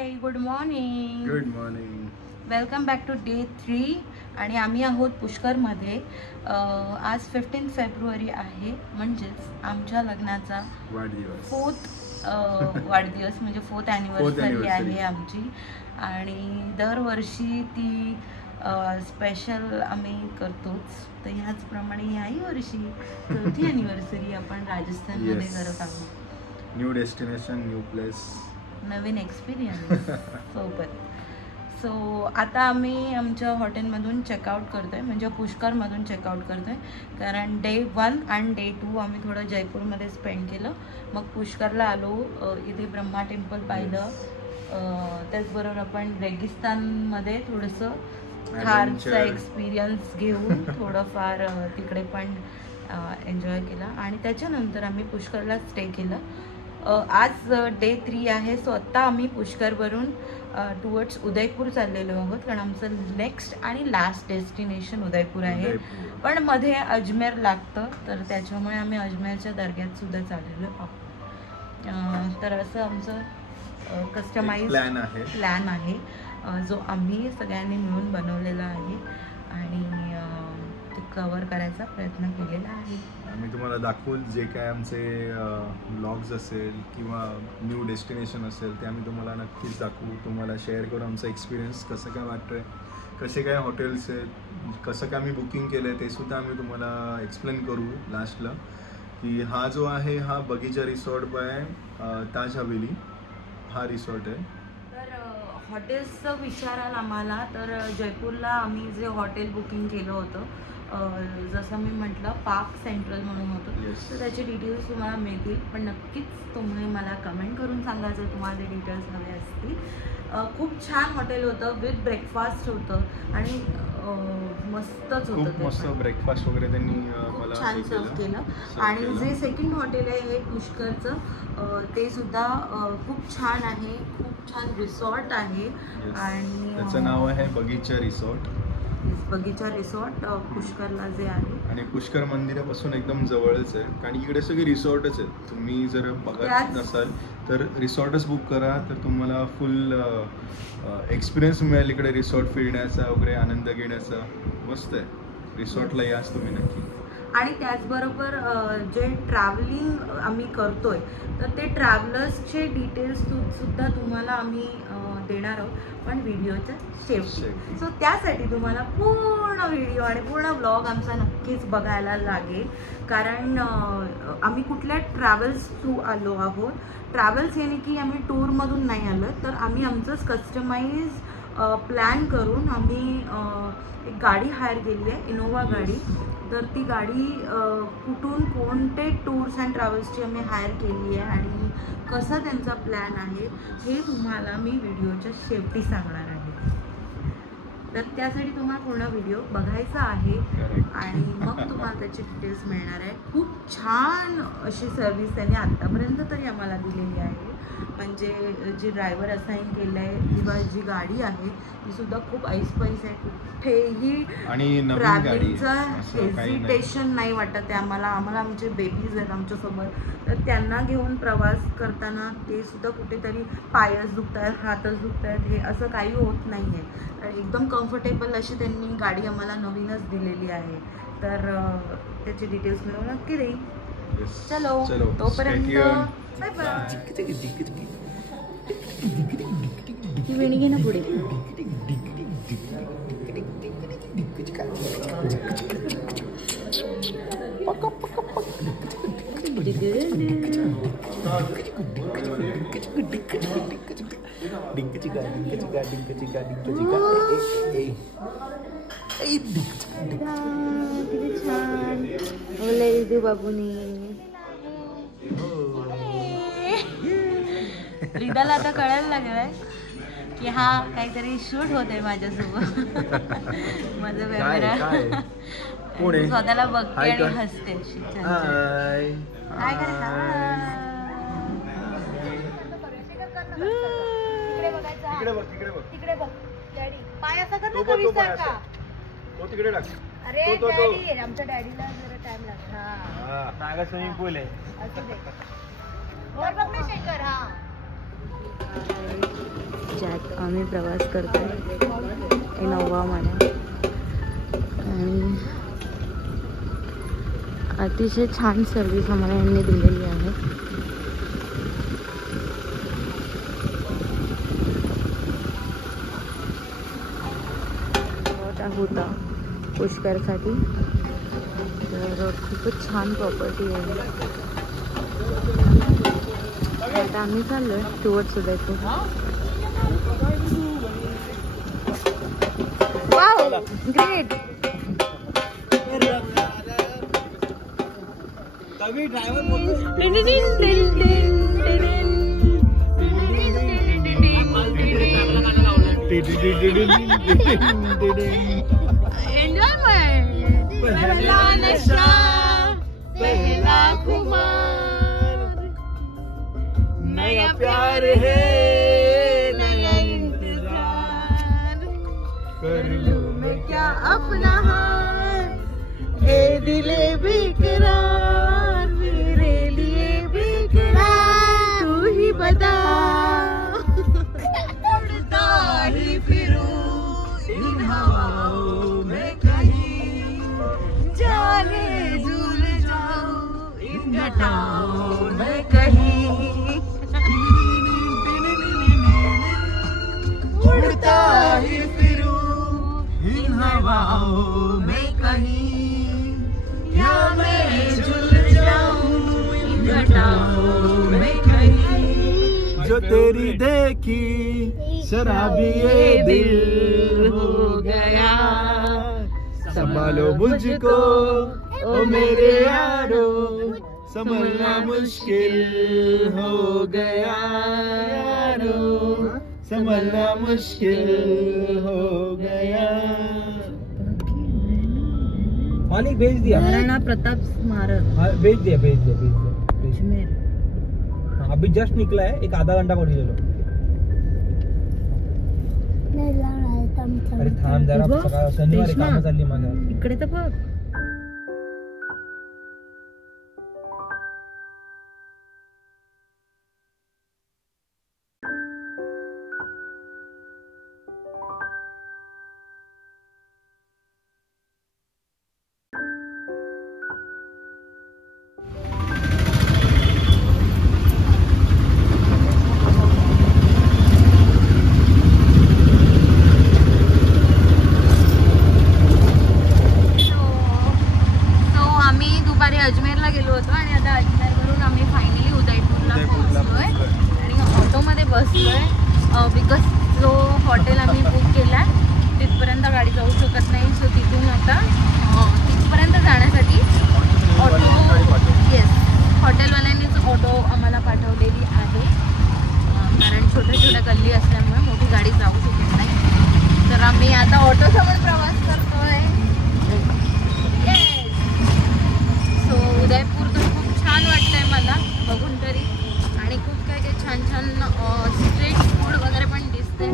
High, good morning. Good morning. Welcome back to day 3 आणि आम्ही आहोत पुष्करमध्ये. आज 15 फेब्रुवारी आहे, म्हणजेच आमच्या लग्नाचा वाढदिवस. 4th वाढदिवस म्हणजे 4th ॲनिव्हर्सरी आहे आमची. आणि दरवर्षी ती स्पेशल आम्ही करतोच. तर ह्याचप्रमाणे याही वर्षी 4थी ॲनिव्हर्सरी आपण राजस्थानमध्ये करत आहोत. न्यू डेस्टिनेशन, न्यू प्लेस, नवीन एक्सपिरियन्स सोबत. सो आता आम्ही आमच्या हॉटेलमधून चेकआउट करतो आहे, म्हणजे पुष्करमधून चेकआउट करतो आहे. कारण डे 1 आणि डे 2 आम्ही थोडं जयपूरमध्ये स्पेंड केलं. मग पुष्करला आलो, इथे ब्रह्मा टेम्पल पाहिलं. त्याचबरोबर आपण रेगिस्तानमध्ये थोडंसं थारचा एक्सपिरियन्स घेऊन थोडंफार तिकडे पण एन्जॉय केला. आणि त्याच्यानंतर आम्ही पुष्करला स्टे केलं. आज डे 3 आहे. सो आत्ता आम्ही पुष्करवरून टुवर्ड्स उदयपूर चाललेलो आहोत, कारण आमचं नेक्स्ट आणि लास्ट डेस्टिनेशन उदयपूर आहे. पण मध्ये अजमेर लागतं, तर त्याच्यामुळे आम्ही अजमेरच्या दर्ग्यात सुद्धा चाललेलो आहोत. तर असं आमचं कस्टमाइज प्लॅन आहे, जो आम्ही सगळ्यांनी मिळून बनवलेला आहे आणि ते कव्हर करायचा प्रयत्न केलेला आहे. आम्ही तुम्हाला दाखवून जे काय आमचे व्लॉग्स असेल किंवा न्यू डेस्टिनेशन असेल ते आम्ही तुम्हाला नक्कीच दाखवू. तुम्हाला शेअर करू आमचा एक्सपिरियन्स कसं काय वाटतं आहे, कसे काय हॉटेल्स आहेत, कसं काय आम्ही बुकिंग केलं आहे ते सुद्धा आम्ही तुम्हाला एक्सप्लेन करू लास्टला. की हा जो आहे हा बगीचा रिसॉर्ट बाय ताज हवेली हा रिसॉर्ट आहे. तर हॉटेल्सचं विचाराल आम्हाला, तर जयपूरला आम्ही जे हॉटेल बुकिंग केलं होतं, जसं मी म्हटलं पार्क सेंट्रल म्हणून होतं. तर त्याचे डिटेल्स तुम्हाला मिळतील, पण नक्कीच तुम्ही मला कमेंट करून सांगा जर तुम्हाला ते डिटेल्स हवे असतील. खूप छान हॉटेल होतं, विथ ब्रेकफास्ट होतं आणि मस्तच होतं. खूप मस्त ब्रेकफास्ट वगैरे त्यांनी मला छान सर्व केलं. आणि जे सेकंड हॉटेल आहे हे पुष्करचं, ते सुद्धा खूप छान आहे, खूप छान रिसॉर्ट आहे. आणि त्याचं नाव आहे बगीचा रिसॉर्ट. बगीचा रिसॉर्ट पुष्करला जे आहे आणि पुष्कर मंदिरापासून एकदम जवळच आहे. कारण इकडे सगळे रिसॉर्टच आहेत. तुम्ही जर बघत नसाल तर रिसॉर्टच बुक करा, तर तुम्हाला फुल एक्सपिरियन्स मिळेल इकडे रिसॉर्ट फिरण्याचा वगैरे, आनंद घेण्याचा. मस्त आहे, रिसॉर्टला याच तुम्ही नक्की. आणि त्याचबरोबर जे ट्रॅव्हलिंग आम्ही करतोय तर ते ट्रॅव्हलर्सचे डिटेल्स सुद्धा तुम्हाला आम्ही देणार आहोत, पण व्हिडिओच्या शेवटी. सो त्यासाठी तुम्हाला पूर्ण व्हिडिओ आणि पूर्ण ब्लॉग आमचा नक्कीच बघायला लागेल. कारण आम्ही कुठल्या ट्रॅव्हल्स थ्रू आलो आहोत. ट्रॅव्हल्स हे नाही की आम्ही टूरमधून नाही आलो, तर आम्ही आमचंच कस्टमाइज प्लॅन करून आम्ही एक गाडी हायर केली आहे, इनोवा गाडी. तर ती गाडी कुठून कोणते टूर्स अँड ट्रॅव्हल्सची आम्ही हायर केली आहे आणि कसा त्यांचा प्लॅन आहे हे तुम्हाला मी व्हिडिओच्या शेवटी सांगणार आहे. तर त्यासाठी तुम्हाला पूर्ण व्हिडिओ बघायचा आहे आणि मग तुम्हाला त्याचे डिटेल्स मिळणार आहे. खूप छान अशी सर्व्हिस त्यांनी आत्तापर्यंत तरी आम्हाला दिलेली आहे. म्हणजे जी ड्रायव्हर असाईन केलं आहे किंवा जी गाडी आहे ती सुद्धा खूप ऐसपैस आहे. कुठेही ट्रॅव्हलिंगचा हेजिटेशन नाही वाटत आहे आम्हाला. आमचे बेबीज आहेत आमच्यासोबत, तर त्यांना घेऊन प्रवास करताना ते सुद्धा कुठेतरी पायच दुखत आहेत, हातच दुखत आहेत, हे असं काही होत नाही आहे. एकदम कम्फर्टेबल अशी त्यांनी गाडी आम्हाला नवीनच दिलेली आहे. तर त्याचे डिटेल्स मिळवून नक्की देईल. चलो तोपर्यंत बाय बाय. ती वेणी घे ना पुढे. किती छान बोलले बाबूनी. रिदाला आता कळायला लागलाय की हा काहीतरी शूट होते माझ्यासोबत. माझं कॅमेरा स्वतःला बघते आणि हसते. काय तिकडे बघ डॅडी, पाय असा कर ना विसारखा. तिकडे टाक. अरे डॅडी, आमच्या डॅडीला जरा टाइम लागला. नागा स्विमिंग पूल आहे. असू दे. वर बघ ना शेखर. हा ज्यात आम्ही प्रवास करतो इनोव्हामध्ये. आणि अतिशय छान सर्विस आम्हाला यांनी दिलेली आहे. होता पुष्करसाठी, तर खूपच छान प्रॉपर्टी आहे. आता आम्ही चाललोय टुवर्ड्स उदयपूर. Wow, great. पहला नशा पहला खुमार, नया प्यार है नया इंतजार, कर लूं मैं क्या अपना हाथ, ए दिले बेकरार, मेरे लिए बेकरार, तू ही बता. उड़ता ही फिरूं इन हवाओं में कहीं, जाने झूल जाऊं इन घटाओं में कहीं, उड़ता ही फिरूं इन हवाओं में कहीं, या मैं झूल जाऊं इन घटाओं में कहीं. जो तेरी देखी शराबी ये दिल हो गया, संभालो मुझको ओ मेरे यारो, संभलना मुश्किल हो गया यारो, संभलना मुश्किल हो गया. पानी भेज दिया, महाराणा प्रताप स्मारक. हाँ, भेज दिया. हाँ, अभी जस्ट निकला है, एक आधा घंटा पड़ी चलो. अरे थांब जरा, सकाळ शनिवारी काम चालली माझ्या. इकडे तर बघ. अजमेरला गेलो होतो आणि आता अजमेरवरून आम्ही फायनली उदयपूरला पोहोचलोय आणि ऑटोमध्ये बसलोय. बिकॉज जो हॉटेल आम्ही बुक केला तिथपर्यंत गाडी जाऊ शकत नाही. सो तिथून आता तिथपर्यंत जाण्यासाठी येस हॉटेलवाल्यांनीच ऑटो आम्हाला पाठवलेली आहे. कारण छोट्या छोट्या गल्ली असल्यामुळे मोठी गाडी जाऊ शकत नाही. तर आम्ही आता ऑटोसोबत प्रवास करतोय. उदयपूर तर खूप छान वाटतंय मला बघून तरी, आणि खूप काय काय छान छान स्ट्रीट फूड वगैरे पण दिसते.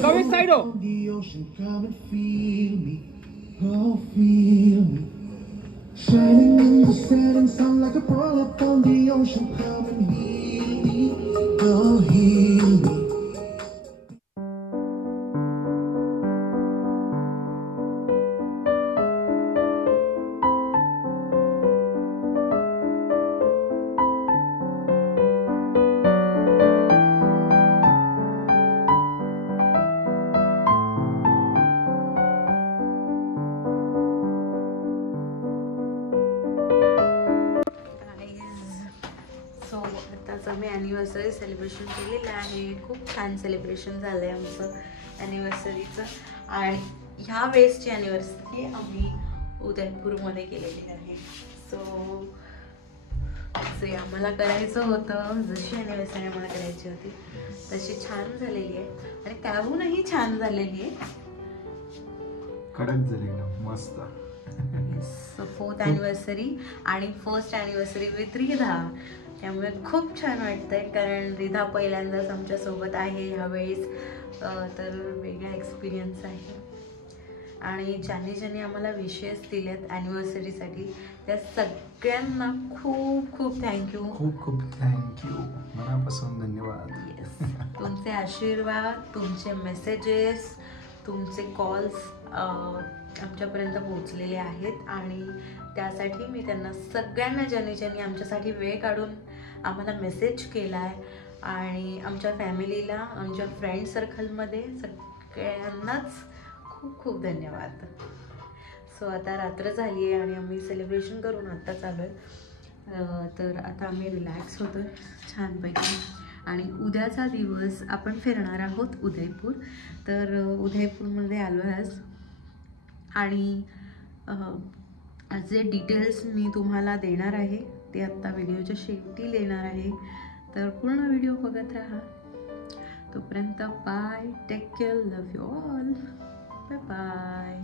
Come inside, oh. Come and feel me, oh feel me. Shining in the setting sun like a pearl upon the ocean. Come and heal me, oh heal आताच आम्ही ॲनिव्हर्सरी सेलिब्रेशन केलेलं आहे. खूप छान celebration झालं आहे आमचं ॲनिव्हर्सरीचं. आणि ह्या वेळेसची ॲनिव्हर्सरी आम्ही उदयपूरमध्ये केलेली आहे. सो जे आम्हाला करायचं होतं, जशी ॲनिव्हर्सरी आम्हाला करायची होती तशी छान झालेली आहे आणि त्याहूनही छान झालेली आहे. कडक झाली एकदम मस्त. सो 4th ॲनिव्हर्सरी आणि फर्स्ट ॲनिव्हर्सरी विथ रिधा, त्यामुळे खूप छान वाटतंय. कारण रिधा पहिल्यांदाच आमच्यासोबत आहे ह्यावेळेस, तर वेगळा एक्सपिरियन्स आहे. आणि ज्यांनी आम्हाला विशेष दिलेत ॲनिव्हर्सरीसाठी त्या सगळ्यांना खूप खूप थँक्यू. खूप थँक्यू, मनापासून धन्यवाद. येस, तुमचे आशीर्वाद, तुमचे मेसेजेस, तुमचे कॉल्स आमच्यापर्यंत पोहोचलेले आहेत आणि त्यासाठी मी त्यांना सगळ्यांना ज्यांनी आमच्यासाठी वेळ काढून आम्हाला मेसेज केला आहे आणि आमच्या फॅमिलीला, आमच्या फ्रेंड सर्कलमध्ये सगळ्यांनाच खूप खूप धन्यवाद. सो आता रात्र झाली आहे आणि आम्ही सेलिब्रेशन करून आत्ता चालू आहे. तर आता आम्ही रिलॅक्स होतो छानपैकी आणि उद्याचा दिवस आपण फिरणार आहोत उदयपूर. तर उदयपूरमध्ये आलो आहे आज आणि जे डिटेल्स मी तुम्हाला देणार आहे ते आत्ता व्हिडिओच्या शेवटी देणार आहे. तर पूर्ण व्हिडिओ बघत राहा. तोपर्यंत bye, take care, love you all, bye bye.